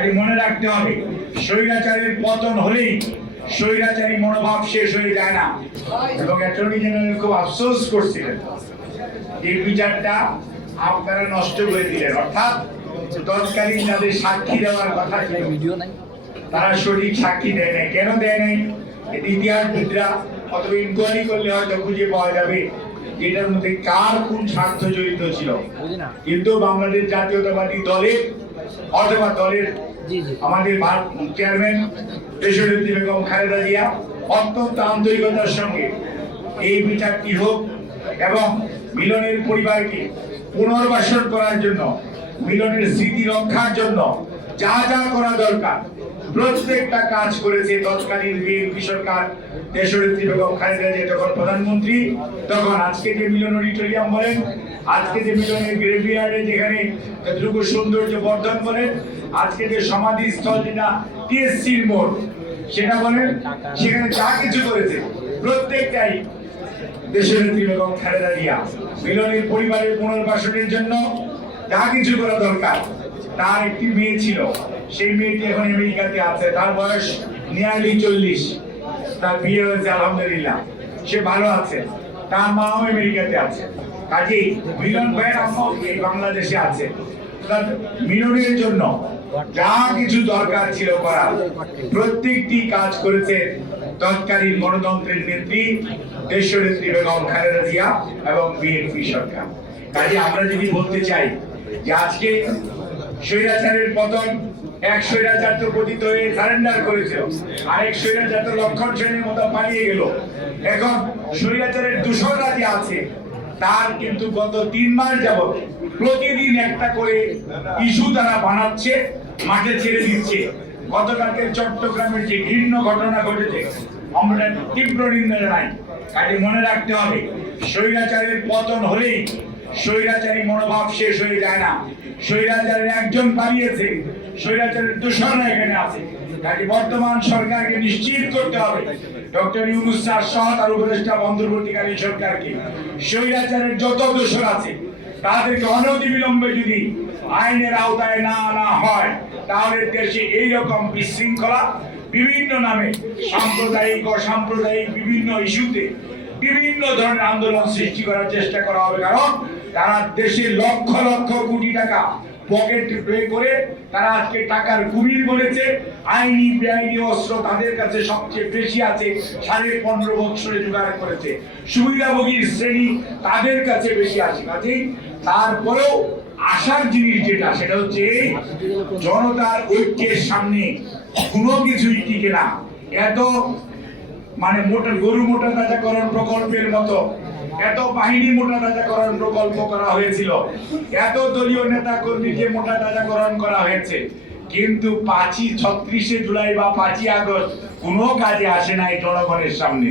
কাজে মনে রাখতে হবে স্বৈরাচারের পতন হলেই স্বৈরাচারী মনোভাব শেষ হয়ে যায় না। এবং অ্যাটর্নি জেনারেল খুব আফসোস করছিলেন এই বিচারটা আপনারা নষ্ট করে দিলেন, অর্থাৎ তৎকালীন যাদের সাক্ষী দেওয়ার কথা ছিল তারা সঠিক সাক্ষী দেয় নাই। কেন দেয় নাই? ইতিহাসবিদরা অথবা ইনকোয়ারি করলে হয়তো খুঁজে পাওয়া যাবে যেটার মধ্যে কার কোন স্বার্থ জড়িত ছিল। কিন্তু বাংলাদেশ জাতীয়তাবাদী দলের অথবা দলের আমাদের চেয়ারম্যান দেশনেত্রী বেগম খালেদা জিয়া অত্যন্ত আন্তরিকতার সঙ্গে এই বিচারটি হোক এবং মিলনের পরিবারকে পুনর্বাসন করার জন্য, মিলনের স্মৃতি রক্ষার জন্য যা যা করা দরকার প্রত্যেকটা কাজ করেছে তৎকালীন বিএনপি সরকার। দেশনেত্রী বেগম খালেদা জিয়া যখন প্রধানমন্ত্রী তখন আজকে যে মিলন অডিটোরিয়াম বলেন, আজকে যে মিলনের গ্রেভিয়ার্ডে যেখানে যতটুকু সৌন্দর্য বর্ধন বলেন, আজকে যে সমাধিস্থল যেটা টিএসসির মোড় সেটা বলেন, সেখানে যা কিছু করেছে প্রত্যেকটাই দেশনেত্রী বেগম খালেদা জিয়া। মিলনের পরিবারের পুনর্বাসনের জন্য যা কিছু করা দরকার। তার একটি মেয়ে ছিল, সেই মেয়েটি এখন আমেরিকাতে আছে, তার বয়স নিয়ারলি 40, তার বিয়ে হয়েছে আলহামদুলিল্লাহ, সে ভালো আছে, তার মাও আমেরিকাতে আছে। কাজেই মিলন ভাইয়ের আম্মাও এই বাংলাদেশে আছে। মিলনের জন্য যা কিছু দরকার ছিল করার প্রত্যেকটি কাজ করেছে তৎকালীন গণতন্ত্রের নেত্রী দেশনেত্রী বেগম খালেদা জিয়া এবং বিএনপি সরকার। কাজে আমরা যদি বলতে চাই যে আজকে স্বৈরাচারের পতন, এক স্বৈরাচার তো পতিত হয়ে সারেন্ডার করেছিল, আরেক স্বৈরাচার তো লক্ষণ সেনের মতো পালিয়ে গেল। এখন স্বৈরাচারের দূষণরা যে আছে তার কিন্তু গত 3 মাস যাবত প্রতিদিন একটা করে ইস্যু তারা বানাচ্ছে, মাঠে ছেড়ে দিচ্ছে। গতকালকে চট্টগ্রামের যে ঘৃণ্য ঘটনা ঘটেছে আমরা তীব্র নিন্দা জানাই। কাজে মনে রাখতে হবে স্বৈরাচারের পতন হলেই স্বৈরাচারী মনোভাব শেষ হয়ে যায় না। স্বৈরাচারের একজন পালিয়েছে, স্বৈরাচারের দূষণরা এখানে আছে। কাজে বর্তমান সরকারকে নিশ্চিত করতে হবে, ডক্টর ইউনূস স্যার সহ তার উপদেষ্টা অন্তর্বর্তীকালীন সরকারকে স্বৈরাচারের যত দোষর আছে তাদেরকে অনতিবিলম্বে যদি আইনের আওতায় না আনা হয় তাহলে দেশে এইরকম বিশৃঙ্খলা বিভিন্ন নামে সাম্প্রদায়িক অসাম্প্রদায়িক বিভিন্ন ইস্যুতে বিভিন্ন ধরনের আন্দোলন সৃষ্টি করার চেষ্টা করা হবে। কারণ তারা দেশে লক্ষ লক্ষ কোটি টাকা পকেট পে করে তারা আজকে টাকার কুমির বলেছে। আইনি বেআইনি অস্ত্র তাদের কাছে সবচেয়ে বেশি আছে, 15.5 বছরে জোগাড় করেছে। সুবিধাভোগীর শ্রেণী তাদের কাছে বেশি আছে। কাজেই তারপরেও আশার জিনিস যেটা সেটা হচ্ছে জনতার ঐক্যের সামনে কোনো কিছুই টিকে না। এত মোটা গরু মোটা তাজাকরণ প্রকল্পের মতো এত বাহিনী মোটা তাজাকরণ প্রকল্প করা হয়েছিল, এত দলীয় নেতা কর্মীকে মোটা তাজাকরণ করা হয়েছে, কিন্তু 36শে জুলাই বা 5ই আগস্ট কোনো কাজে আসে নাই জনগণের সামনে।